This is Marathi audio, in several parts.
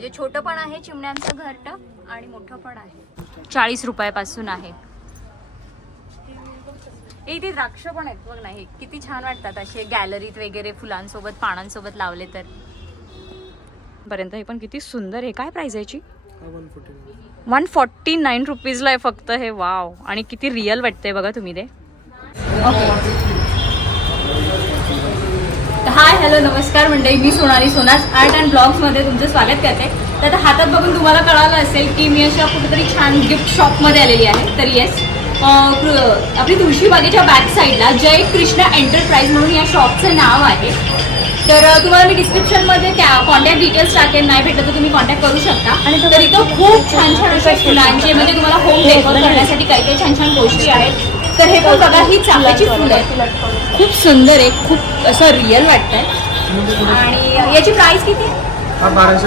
म्हणजे छोटं पण आहे चिमण्यांचं घरट आणि मोठं पण आहे. चाळीस रुपयापासून आहे. इथे द्राक्ष पण आहेत बघ ना हे किती छान वाटतात असे गॅलरीत वगैरे फुलांसोबत पानांसोबत लावले तर. पर्यंत हे पण किती सुंदर आहे. काय प्राइस याची? वन फॉर्टी नाईन रुपीजला आहे फक्त हे. वाव आणि किती रिअल वाटतंय बघा तुम्ही ते. हाय हॅलो नमस्कार मंडळी मी सोनाली सोनाज आर्ट अँड ब्लॉग्समध्ये तुमचं स्वागत करते. तर आता हातात बघून तुम्हाला कळालं असेल की मी अशा कुठेतरी छान गिफ्ट शॉपमध्ये आलेली आहे. तर येस आपली तुळशीबागेच्या बॅक साईडला जय कृष्ण एंटरप्राइज म्हणून या शॉपचं नाव आहे. तर तुम्हाला मी डिस्क्रिप्शनमध्ये त्या कॉन्टॅक्ट डिटेल्स टाकेन. नाही भेटलं तर तुम्ही कॉन्टॅक्ट करू शकता. आणि तर इथं खूप छान छान अशा फुलांचे म्हणजे तुम्हाला होम डेकोर करण्यासाठी काही काही छान छान गोष्टी आहेत. तर हे पण बघा ही चाफ्याची फुलं आहेत. खूप सुंदर आहे खूप असं रिअल वाटतंय. आणि याची प्राइस किती? आहे? हा बाराशे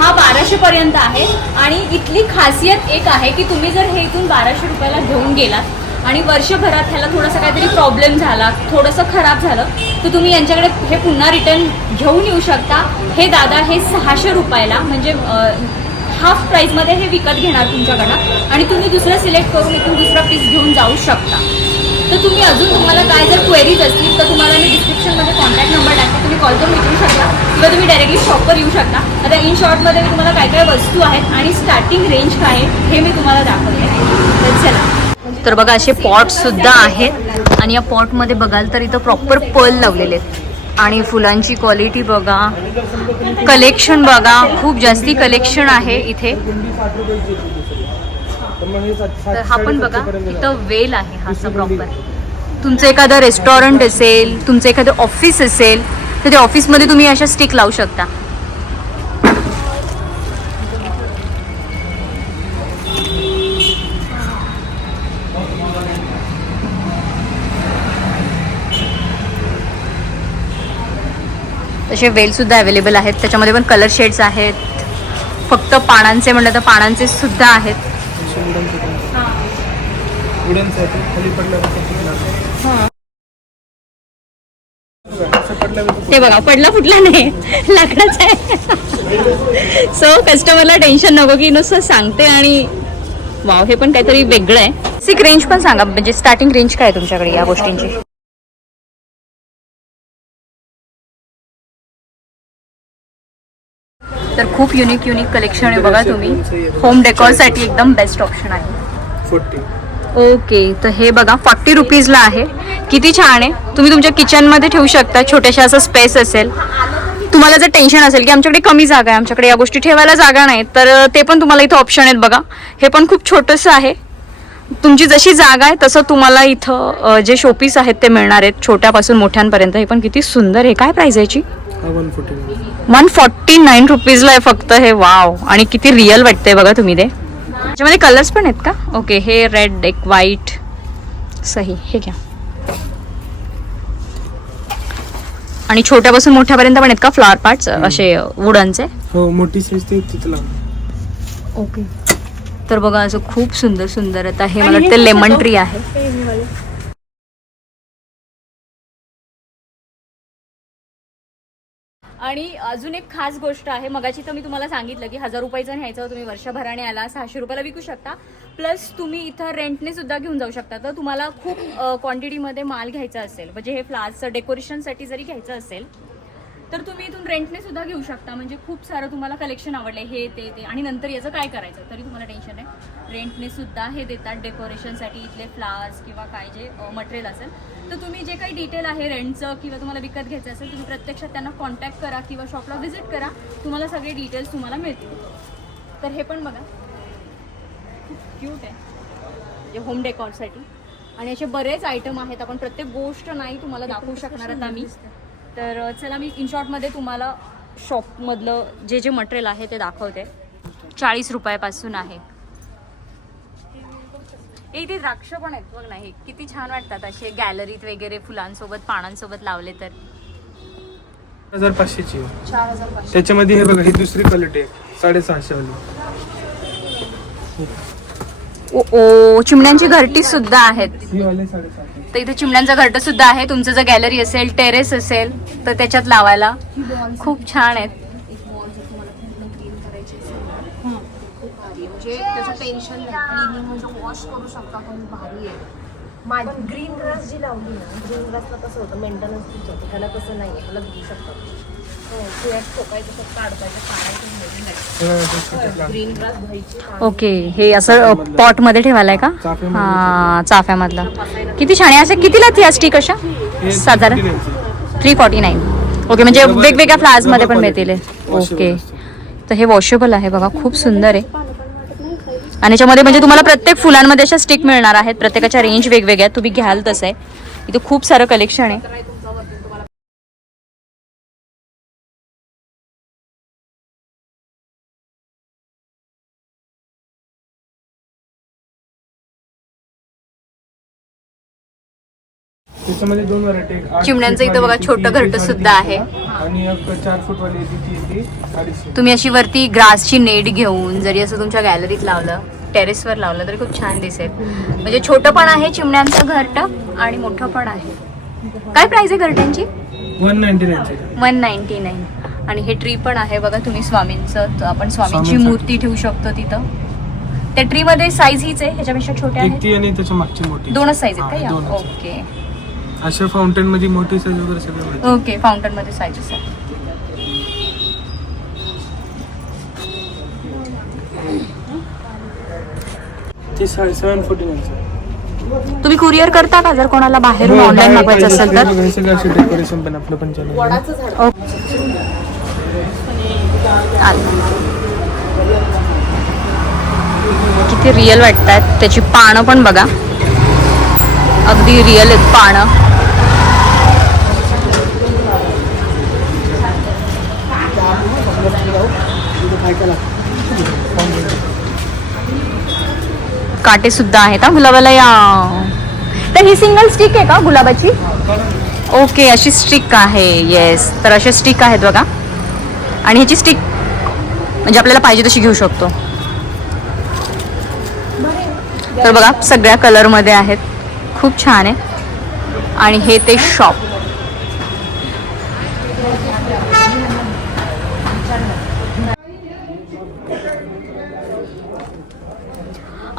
हा बाराशे पर्यंत आहे. आणि इथली खासियत एक आहे की तुम्ही जर हे इथून बाराशे रुपयाला घेऊन गेलात आणि वर्षभरात ह्याला थोडासा काहीतरी प्रॉब्लेम झाला थोडंसं खराब झालं तर तुम्ही यांच्याकडे हे पुन्हा रिटर्न घेऊन येऊ शकता. हे दादा हे सहाशे रुपयाला म्हणजे हाफ प्राईजमध्ये हे विकत घेणार तुमच्याकडं आणि तुम्ही दुसरं सिलेक्ट करून इथून दुसरा पीस घेऊन जाऊ शकता. तर तुम्ही अजून तुम्हाला काय जर क्वेरीज असतील तर तुम्हाला मी डिस्क्रिप्शनमध्ये कॉन्टॅक्ट नंबर टाकते. तुम्ही कॉल करून विचारू शकता. किंवा तुम्ही डायरेक्टली शॉपवर येऊ शकता. आता इन शॉर्टमध्ये मी तुम्हाला काय काय वस्तू आहेत आणि स्टार्टिंग रेंज काय आहे हे मी तुम्हाला दाखवते. तर चला. तर बघा असे पॉट सुद्धा आहेत. आणि या पॉटमध्ये बघाल तर इथं प्रॉपर पर्ल लावलेले आहेत. आणि फुलांची क्वालिटी बघा. कलेक्शन बघा. खूप जास्ती कलेक्शन आहे इथे. तर हा पण बघा इथं वेल आहे हा असं प्रॉपर तुमचं एखादं रेस्टॉरंट असेल तुमचं एखादं ऑफिस असेल तर त्या ऑफिसमध्ये तुम्ही अशा स्टिक लावू शकता. तसे वेल सुद्धा अवेलेबल आहेत. त्याच्यामध्ये पण कलर शेड्स आहेत. फक्त पानांचे म्हणलं तर पानांचे सुद्धा आहेत. ते बघा पडला फुटला नाही. लाकडाचा आहे. सो कस्टमरला टेन्शन नको की नुसतं सांगते आणि वाव हे पण काहीतरी वेगळं आहे. सिक रेंज पण सांगा म्हणजे स्टार्टिंग रेंज काय तुमच्याकडे या गोष्टींची? तर खूप युनिक युनिक कलेक्शन आहे बघा तुम्ही. होम डेकॉरसाठी एकदम बेस्ट ऑप्शन आहे. फोर्टी. ओके तर हे बघा फॉर्टी रुपीजला आहे. किती छान आहे. तुम्ही तुमच्या किचनमध्ये ठेवू शकता छोट्याशा असं स्पेस असेल. तुम्हाला जर टेन्शन असेल की आमच्याकडे कमी जागा आहे आमच्याकडे या गोष्टी ठेवायला जागा नाही तर ते पण तुम्हाला इथं ऑप्शन आहेत बघा. हे पण खूप छोटंसं आहे. तुमची जशी जागा आहे तसं तुम्हाला इथं जे शोपीस आहेत ते मिळणार आहेत छोट्यापासून मोठ्यांपर्यंत. हे पण किती सुंदर आहे. काय प्राइस याची? वन फोर्टी नाईन रुपीजला आहे फक्त हे वाव आणि किती रिअल वाटतंय बघा तुम्ही ते. त्याच्यामध्ये कलर्स पण आहेत का? ओके हे रेड एक व्हाईट सही हे घ्या. आणि छोट्यापासून मोठ्यापर्यंत पण आहेत का फ्लॉवर पार्ट्स असे वुडनचे हो मोठी साईज ते ओके तर बघा असं खूप सुंदर सुंदर आता हे मला वाटतं लेमन ट्री आहे. आणि अजून एक खास गोष्ट आहे मगाची तर मी तुम्हाला सांगितलं की हजार रुपयाचं न्यायचं तुम्ही वर्षभराने आला सहाशे रुपयाला विकू शकता. प्लस तुम्ही इथं रेंटने सुद्धा घेऊन जाऊ शकता. तर तुम्हाला खूप क्वांटिटीमध्ये माल घ्यायचा असेल म्हणजे हे फ्लावर्सचं डेकोरेशनसाठी जरी घ्यायचं असेल तर तुम्ही इथून रेंटने सुद्धा घेऊ शकता. म्हणजे खूप सारं तुम्हाला कलेक्शन आवडले हे ते ते. आणि नंतर याचं काय करायचं? तरी तुम्हाला टेन्शन आहे रेंटने सुद्धा हे देतात डेकोरेशनसाठी इथले फ्लावर्स किंवा काय जे मटेरियल असेल. तर तुम्ही जे काही डिटेल आहे रेंटचं किंवा तुम्हाला विकत घ्यायचं असेल तुम्ही प्रत्यक्षात त्यांना कॉन्टॅक्ट करा किंवा शॉपला व्हिजिट करा. तुम्हाला सगळे डिटेल्स तुम्हाला मिळतील. तर हे पण बघा. क्यूट आहे. म्हणजे होम डेकॉरसाठी आणि असे बरेच आयटम आहेत. आपण प्रत्येक गोष्ट नाही तुम्हाला दाखवू शकणार आता मी तर चला मी इन शॉर्टमध्ये तुम्हाला शॉपमधलं जे जे मटेरियल आहे ते दाखवते. चाळीस रुपयापासून आहे. इथे द्राक्ष पण आहेत बघ ना हे. किती छान वाटतात असे गॅलरीत वगैरे फुलांसोबत पानांसोबत लावले तर. हजार पाचशेची आहे. चार हजार पाचशे त्याच्यामध्ये हे बघा ही दुसरी क्वालिटी आहे. साडेसहाशे वाली. ओ ओ चिमण्यांची घरटी सुद्धा आहेत. ही तर इथे चिमण्यांचं घरटं सुद्धा आहे. तुमचं जर गॅलरी असेल टेरेस असेल तर त्याच्यात लावायला खूप छान आहेत. आहे म्हणजे म्हणजे वॉश करू शकता तुम्ही भारी आहे. माझी ग्रीन ग्रास जी लावली ना ग्रीन ग्रासला कसं होतं मेंटेनन्स खूप होतं. ह्याला तसं नाही आहे शकता ओके हे असं पॉटमध्ये ठेवायला आहे का? हा चाफ्यामधला. किती छान आहे असे कितीला ती कशा? हे साधारण? 39 चे. थ्री फॉर्टी नाईन ओके म्हणजे वेगवेगळ्या फ्लावर्समध्ये पण मिळतील ओके. तर हे वॉशेबल आहे बघा खूप सुंदर आहे. आणि याच्यामध्ये म्हणजे तुम्हाला प्रत्येक फुलांमध्ये अशा स्टिक मिळणार आहेत. प्रत्येकाच्या रेंज वेगवेगळ्या. तुम्ही घ्याल तसं आहे. इथे खूप सारं कलेक्शन आहे. त्याच्यामध्ये दोन व्हरायटी चिमण्यांचं इथं बघा छोटं घरटं 30 सुद्धा आहे. आणि एक चार फूट वाली येते ती येते अडीचशे. तुम्ही अशी वरती ग्रासची नेट घेऊन जरी असं तुमच्या गॅलरीत लावलं टेरेसवर लावलं तरी खूप छान दिसेल. म्हणजे छोटं पण आहे चिमण्यांचं घरटं आणि मोठं पण आहे. काय प्राइस आहे घरट्यांची? वन नाईन्टी नाईनचे वन नाईन्टी नाईन आणि हे ट्री पण आहे बघा तुम्ही स्वामींचं आपण स्वामींची. मूर्ती ठेवू शकतो तिथं. त्या ट्री मध्ये साईज हीच आहे ह्याच्यापेक्षा छोट्या आहेत ती आणि त्याच्या मागची मोठी. दोनच साईज आहेत हा, का या? दोनच. ओके अशा फाउंटेन मध्ये मोठी साईज वगैरे सगळं. ओके फाउंटनमध्ये साईजेस आहे. ती सेवन फोर्टी नाईन तुम्ही कुरिअर करता का? जर कोणाला बाहेरून ऑनलाईन मागवायचं असेल तर? हे सगळं असे डेकोरेशन पण आपलं पण झाड. आलं. किती रिअल वाटतात त्याची पानं पण बघा. अगदी रिअल आहेत पानं. काटे सुद्धा आहेत हा गुलाबाला या. तर ही सिंगल स्टिक आहे का गुलाबाची? ओके अशी स्टिक आहे येस तर असे स्टिक आहेत बघा. आणि ह्याची स्टिक म्हणजे आपल्याला पाहिजे तशी घेऊ शकतो. तर बघा सगळ्या कलरमध्ये आहेत. खूप छान आहे. आणि हे ते शॉप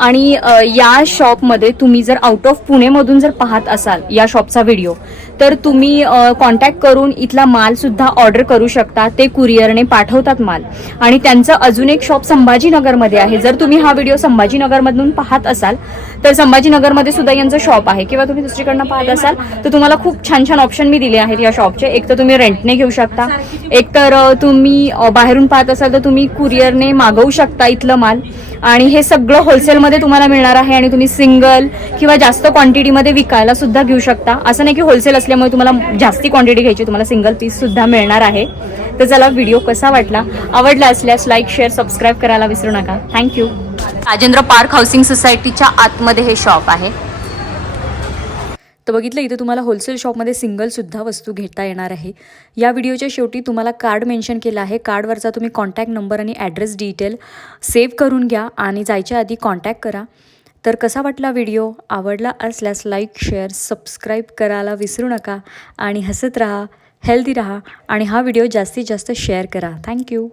आणि या शॉपमध्ये तुम्ही जर आउट ऑफ पुणेमधून जर पाहत असाल या शॉपचा व्हिडिओ तर तुम्ही कॉन्टॅक्ट करून इथला माल सुद्धा ऑर्डर करू शकता. ते कुरिअरने पाठवतात माल. आणि त्यांचं अजून एक शॉप संभाजीनगरमध्ये आहे. जर तुम्ही हा व्हिडिओ संभाजीनगरमधून पाहत असाल तर संभाजीनगरमध्ये सुद्धा यांचं शॉप आहे. किंवा तुम्ही दुसरीकडनं पाहत असाल तर तुम्हाला खूप छान छान ऑप्शन मी दिले आहेत या शॉपचे एक तर तुम्ही रेंटने घेऊ शकता. एक तर तुम्ही बाहेरून पाहत असाल तर तुम्ही कुरिअरने मागवू शकता इथलं माल. आणि हे सगळं होलसेलमध्ये तुम्हाला मिळणार आहे आणि तुम्ही सिंगल किंवा जास्त क्वांटिटीमध्ये विकायला सुद्धा घेऊ शकता. असं नाही की होलसेल असल्यामुळे तुम्हाला जास्ती क्वांटिटी घ्यायची तुम्हाला सिंगल पीस सुद्धा मिळणार आहे. तर चला व्हिडिओ कसा वाटला? आवडला असल्यास लाईक शेअर सबस्क्राईब करायला विसरू नका. थँक्यू राजेंद्र पार्क हाऊसिंग सोसायटीच्या आतमध्ये हे शॉप आहे. तर बघितलं इथे तुम्हाला होलसेल शॉपमध्ये सिंगलसुद्धा वस्तू घेता येणार आहे. या व्हिडिओच्या शेवटी तुम्हाला कार्ड मेन्शन केलं आहे. कार्डवरचा तुम्ही कॉन्टॅक्ट नंबर आणि ॲड्रेस डिटेल सेव्ह करून घ्या आणि जायच्या आधी कॉन्टॅक्ट करा. तर कसा वाटला व्हिडिओ? आवडला असल्यास लाईक शेअर सबस्क्राईब करायला विसरू नका आणि हसत राहा हेल्दी राहा आणि हा व्हिडिओ जास्तीत जास्त शेअर करा. थँक्यू